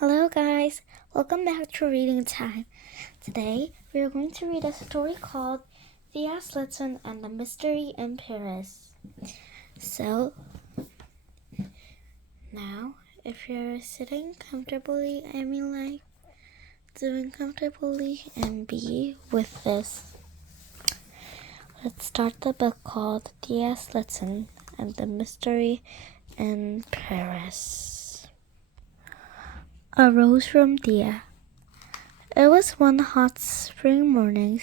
Hello guys, welcome back to Reading Time. Today we are going to read a story called Thea, Stilton, and the Mystery in Paris. So, now if you're sitting comfortably, doing comfortably and be with this. Let's start the book called Thea, Stilton, and the Mystery in Paris. A Rose from Thea. It was one hot spring morning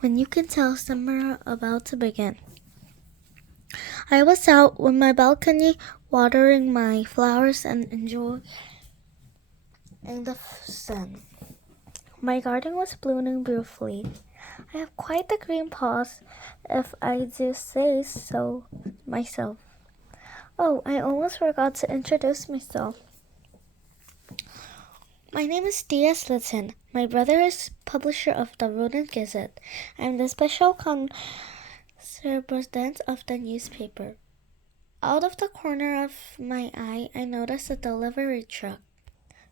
when you can tell summer about to begin. I was out on my balcony watering my flowers and enjoying the sun. My garden was blooming beautifully. I have quite the green paws, if I do say so myself. Oh, I almost forgot to introduce myself. My name is thea Stilton. My brother is publisher of the Rodent Gazette. I am the special correspondent of the newspaper. Out of the corner of my eye, I noticed a delivery truck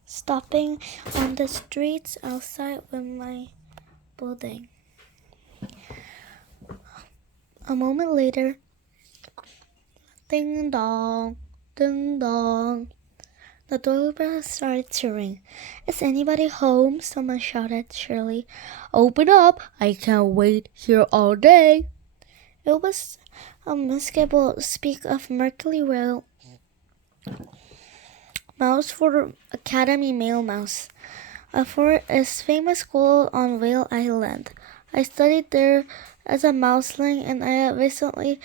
stopping on the streets outside of my building. A moment later, ding dong, ding dong. The doorbell started to ring. Is anybody home? Someone shouted cheerily. Open up! I can't wait here all day. It was a Miss Gable speak of Mercury Rail Mouse for Academy Male Mouse, for its famous school on Whale Island. I studied there as a mouseling, and I recently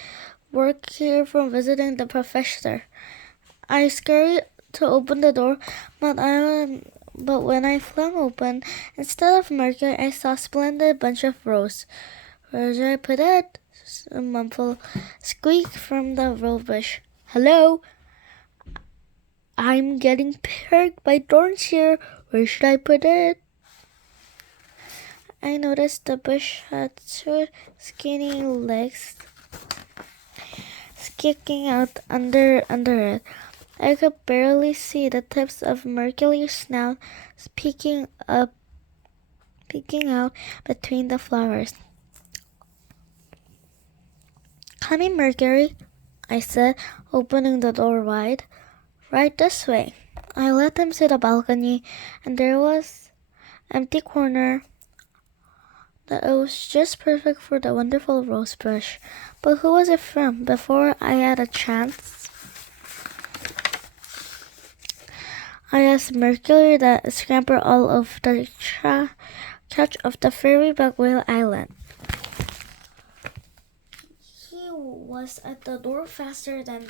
worked here from visiting the professor. I scurried to open the door, but when I flung open, instead of Mercury, I saw a splendid bunch of roses. Where did I put it? A muffled squeak from the rose bush. Hello? I'm getting pricked by thorns here. Where should I put it? I noticed the bush had two skinny legs sticking out under it. I could barely see the tips of Mercury's snout peeking out between the flowers. Come in, Mercury, I said, opening the door wide. Right this way. I led him to the balcony, and there was an empty corner that it was just perfect for the wonderful rose bush. But who was it from? Before I had a chance, I asked Mercury that scampered all of the catch of the fairy bug Whale Island. He was at the door faster than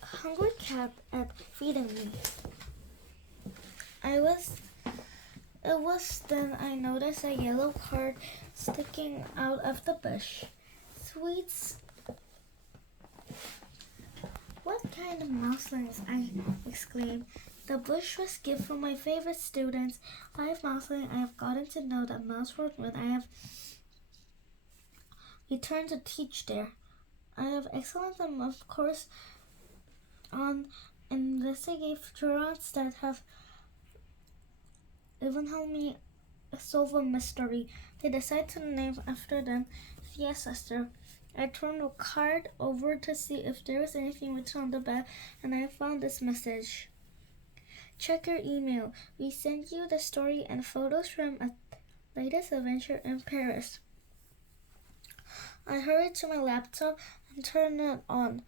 a hungry cat at feeding me. It was then I noticed a yellow card sticking out of the bush. Sweets! What kind of mouselings? I exclaimed. The bush was a gift from my favorite students. 5 mouselings I have gotten to know that mouseword when I have returned to teach there. I have excellent them, of course, on investigators that have even helped me solve a mystery. They decided to name after them Thea's sister. I turned the card over to see if there was anything written on the back, and I found this message. Check your email. We sent you the story and photos from a latest adventure in Paris. I hurried to my laptop and turned it on.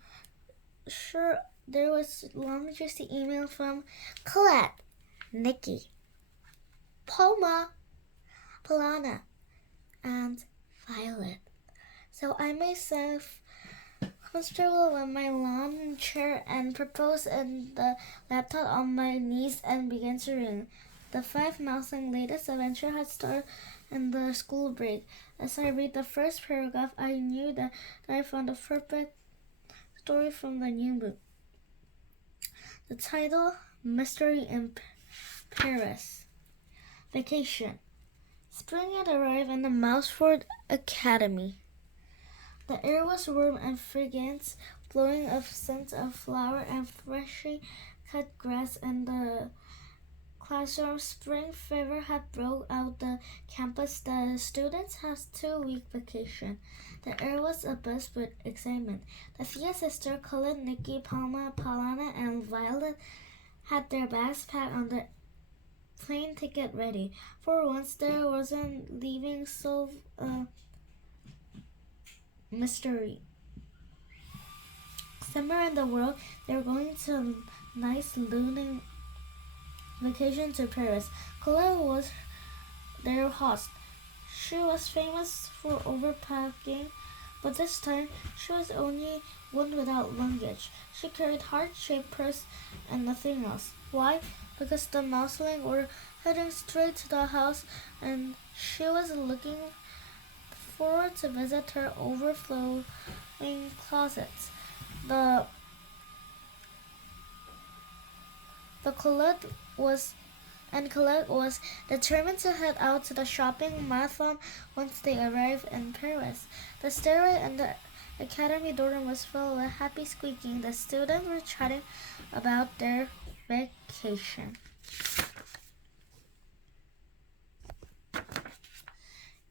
Sure, there was a long, juicy email from Colette, Nikki, Palma, Polana, and Violet. So I myself comfortable in my lawn chair and proposed in the laptop on my knees and began to read. The 5 Mousing latest adventure had started in the school break. As I read the first paragraph, I knew that I found a perfect story from the new book. The title, Mystery in Paris. Vacation. Spring had arrived in the Mouseford Academy. The air was warm and fragrant, blowing of scents of flower and freshly cut grass, and the classroom, spring fever had broke out the campus. The students had 2 week vacation. The air was abuzz with excitement. The Thea sister, Colette, Nikki, Palma, Palana, and Violet had their bags packed on the plane ticket ready. For once, there wasn't leaving solve a mystery. Somewhere in the world, they were going to a nice lunar vacation to Paris. Colette was their host. She was famous for overpacking, but this time she was only one without luggage. She carried heart-shaped purse and nothing else. Why? Because the mouselings were heading straight to the house, and she was looking forward to visit her overflowing closets. The Colette was determined to head out to the shopping marathon once they arrived in Paris. The stairway in the academy dorm was filled with happy squeaking. The students were chatting about their vacation.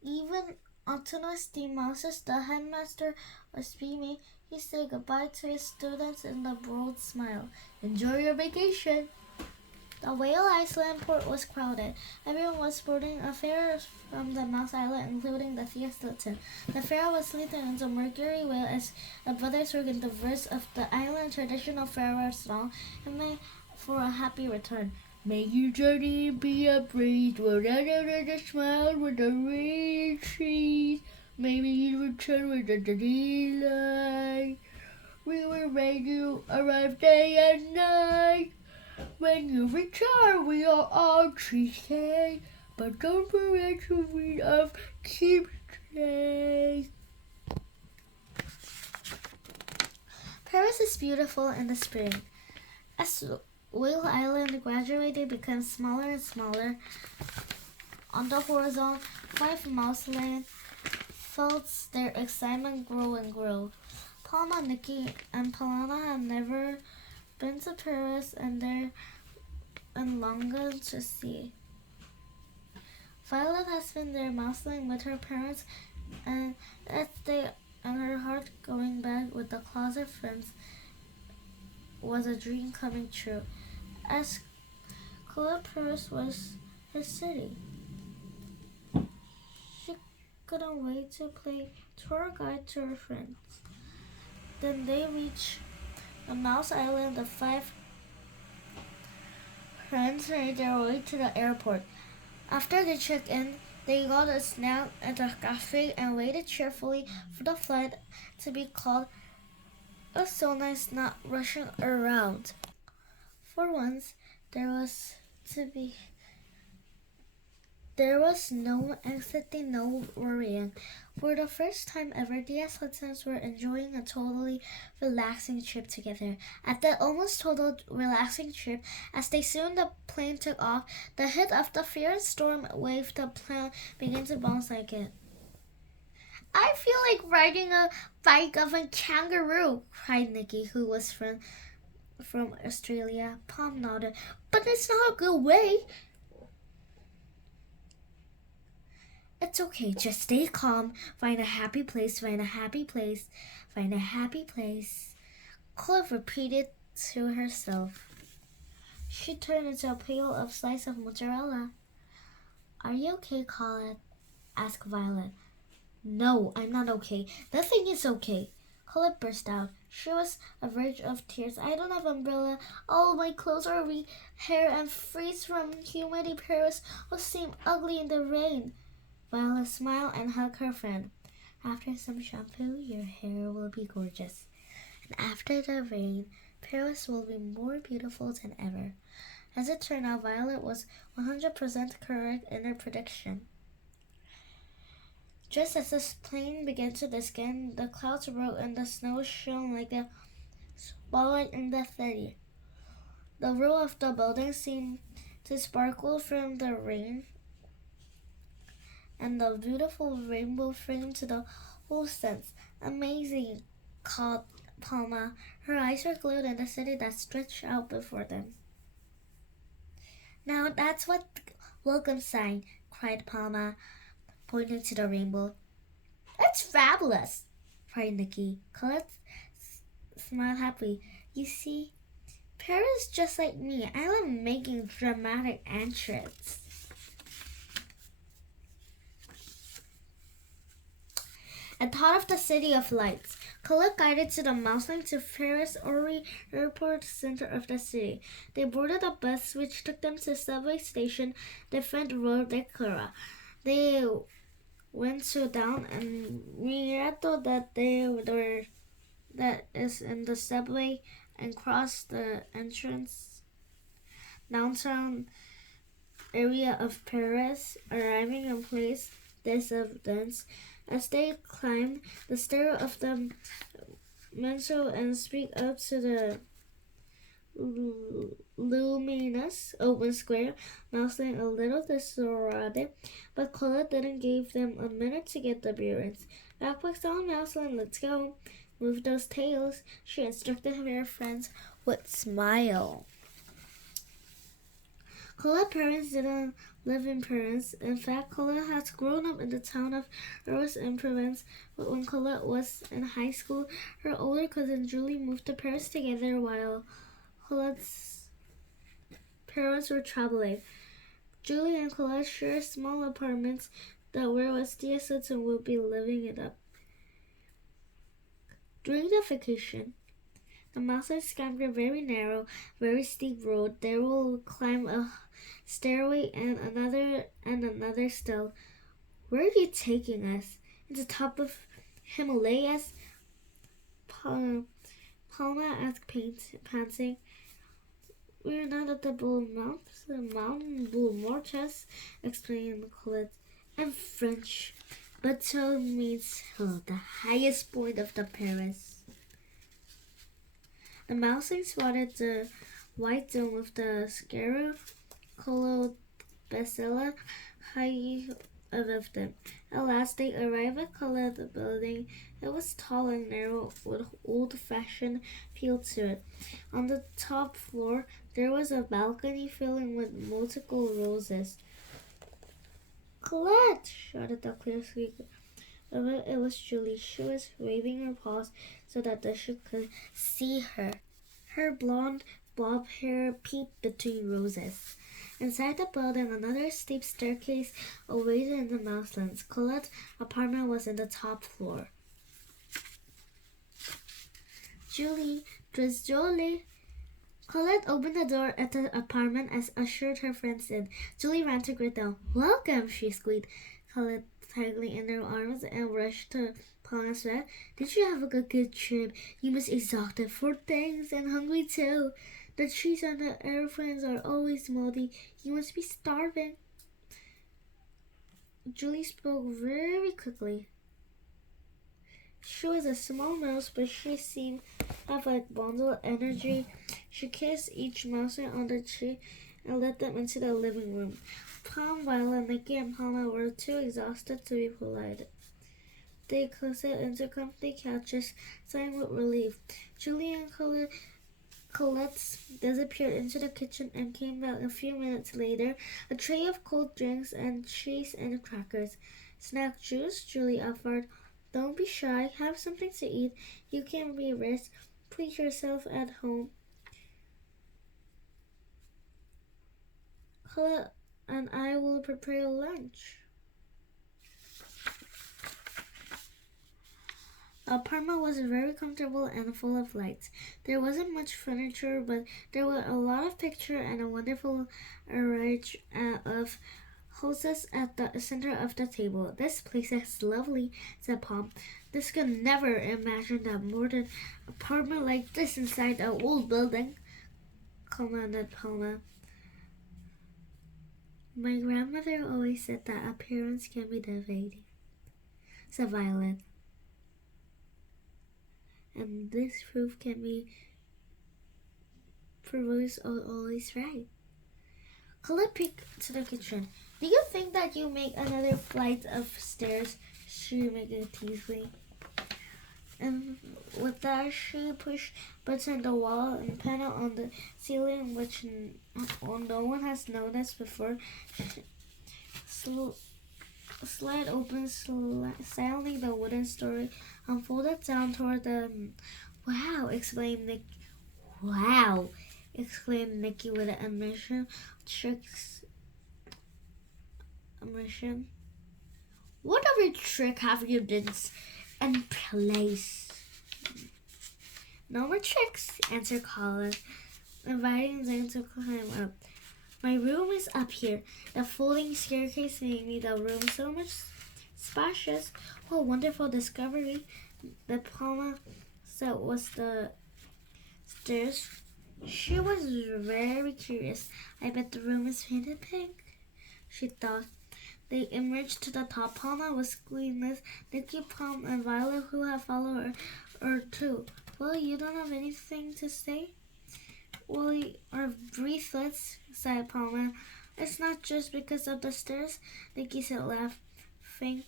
Even Antonis de Mouses, the headmaster, was beaming. He said goodbye to his students in a broad smile. Enjoy your vacation! The Whale Island port was crowded. Everyone was boarding a ferry from the Mouse Island, including the thea stilton. The ferry was leading into Mercury Whale as the brothers were in the verse of the island traditional farewell song and made for a happy return. May your journey be a breeze, whatever the smile with the rain trees. Maybe you return with the daylight. We will make you arrive day and night. When you return, we are all cheesecake, but don't forget to read of keepsakes. Paris is beautiful in the spring. As Whale Island gradually becomes smaller and smaller, on the horizon, 5 mouselings felt their excitement grow and grow. Palma, Nikki, and Palana had never been to Paris and longed to see. Violet has been there mouseling with her parents, and her heart going back with the closet friends was a dream coming true. As Paris was her city. She couldn't wait to play tour guide to her friends. Then they reached the Mouse Island. The 5 friends made their way to the airport. After they checked in, they got a snack at a cafe and waited cheerfully for the flight to be called. It was so nice not rushing around. For once, there was no anxiety, no worrying. For the first time ever, the listeners were enjoying a totally relaxing trip together. At the almost total relaxing trip, as the plane took off, the hit of the fierce storm wave the plane began to bounce like it. I feel like riding a bike of a kangaroo, cried Nikki, who was from Australia. Palm nodded. But it's not a good way. It's okay, just stay calm. Find a happy place, find a happy place, find a happy place. Clive repeated to herself. She turned into a pail of slice of mozzarella. Are you okay, Colette? Asked Violet. No, I'm not okay. Nothing is okay. Colette burst out. She was on the verge of tears. I don't have an umbrella. All my clothes are hair and freeze from humidity. Paris will seem ugly in the rain. Violet smiled and hugged her friend. After some shampoo, your hair will be gorgeous. And after the rain, Paris will be more beautiful than ever. As it turned out, Violet was 100% correct in her prediction. Just as the plane began to descend, the clouds broke and the snow shone like a spotlight in the city. The roof of the building seemed to sparkle from the rain, and the beautiful rainbow framed to the whole sense. Amazing, called Palma. Her eyes were glued in the city that stretched out before them. Now that's what welcome sign, cried Palma, pointing to the rainbow. That's fabulous, cried Nikki. Colette smiled happily. You see, Paris just like me. I love making dramatic entrance. And thought of the city of lights. Colette guided to the mouse line to Paris Ori Airport, center of the city. They boarded a bus which took them to subway station Defend Road de Clara. They went so down and Mirato that is in the subway and crossed the entrance downtown area of Paris, arriving in place this evidence as they climbed the stair of the metro and speak up to the luminous open square, Mouseling a little disoriented, but Colette didn't give them a minute to get the bearings. Backpacks on, Mouseling, let's go. Move those tails, she instructed her friends with smile. Colette's parents didn't live in Paris. In fact, Colette has grown up in the town of Arras in Provence, but when Colette was in high school, her older cousin Julie moved to Paris together while Colette's parents were traveling. Julie and Colette share small apartments that where Westia Stilton will be living it up. During the vacation, the mousers scampered a very narrow, very steep road. They will climb a stairway and another still. Where are you taking us? Into the top of Himalayas? Palma asked, panting. We're not at the Blue Mountains, the mountain Blue Marches, explained Colette. I'm French. Bateau means hill, the highest point of the Paris. The mousing spotted the white dome of the Scarabcolo Basilica high above them. At last they arrived at Colette building. It was tall and narrow with old-fashioned feel to it. On the top floor there was a balcony filling with multiple roses. Colette! Shouted the clear squeak. It was Julie. She was waving her paws so that the ship could see her. Her blonde bob hair peeped between roses. Inside the building, another steep staircase awaited in the mouselands. Colette's apartment was in the top floor. Julie, was Jolie. Colette opened the door at the apartment as ushered her friends in. Julie ran to greet them. Welcome, she squeaked. Colette tightly in her arms and rushed to Palma's bed. Did you have a good trip? You must be exhausted, for things, and hungry too. The trees on the airplanes are always moldy. You must be starving. Julie spoke very quickly. She was a small mouse, but she seemed to have a bundle of energy. She kissed each mouse on the cheek and led them into the living room. Tom, Violet, Nikki, and Palma were too exhausted to be polite. They closed into comfy couches, sighing with relief. Julie and Colette disappeared into the kitchen and came back a few minutes later, a tray of cold drinks and cheese and crackers. Snack juice, Julie offered. Don't be shy. Have something to eat. You can be rest. Please yourself at home. Colette and I will prepare lunch. The apartment was very comfortable and full of lights. There wasn't much furniture, but there were a lot of pictures and a wonderful array of hostess at the center of the table. This place is lovely, said Palm. This could never imagine a modern apartment like this inside an old building, commented Palma. My grandmother always said that appearance can be devastating, said Violet. And this proof can be always right. Colette peeked to the kitchen. Do you think that you make another flight of stairs? She made it teasingly. And with that, she pushed button on the wall and panel on the ceiling, which Well, no one has noticed before. Slide open silently. The wooden story unfolded down toward them. Wow! exclaimed Nick. Wow! exclaimed Nicky with an immersion. What other trick have you done in place? No more tricks, answered Colin, inviting them to climb up. My room is up here. The folding staircase made me the room so much spacious. What a wonderful discovery. The Palma said was the stairs. She was very curious. I bet the room is painted pink, she thought. They emerged to the top. Palma was squeamish. Nicky, Palm, and Violet, who had followed her too. Well, you don't have anything to say? Well, you are breathless, sighed Palma. It's not just because of the stairs, Nicky said, laughing.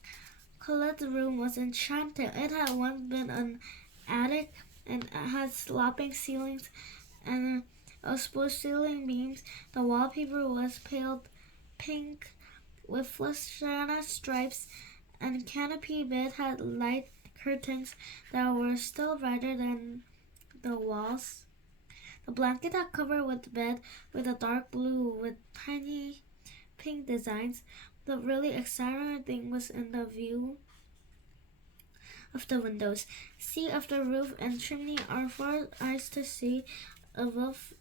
Colette's room was enchanted. It had once been an attic and it had sloping ceilings and exposed ceiling beams. The wallpaper was pale pink with fluorescent stripes, and canopy bed had light curtains that were still brighter than the walls. The blanket that covered the bed was a dark blue with tiny pink designs. The really exciting thing was in the view of the windows. See of the roof and chimney are for eyes to see above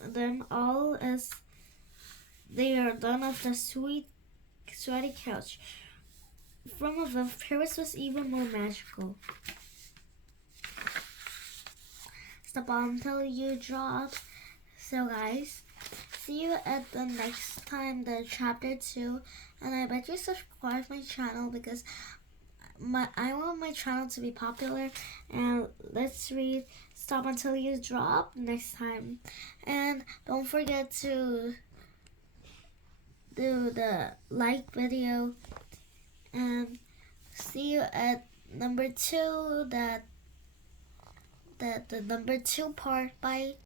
them all as they are done of the sweaty couch. From above, Paris was even more magical. Stop until you drop. So guys, see you at the next time, the chapter 2. And I bet you subscribe my channel because I want my channel to be popular. And let's read Stop Until You Drop next time. And don't forget to do the like video. And see you at number 2, the number 2 part. Bye.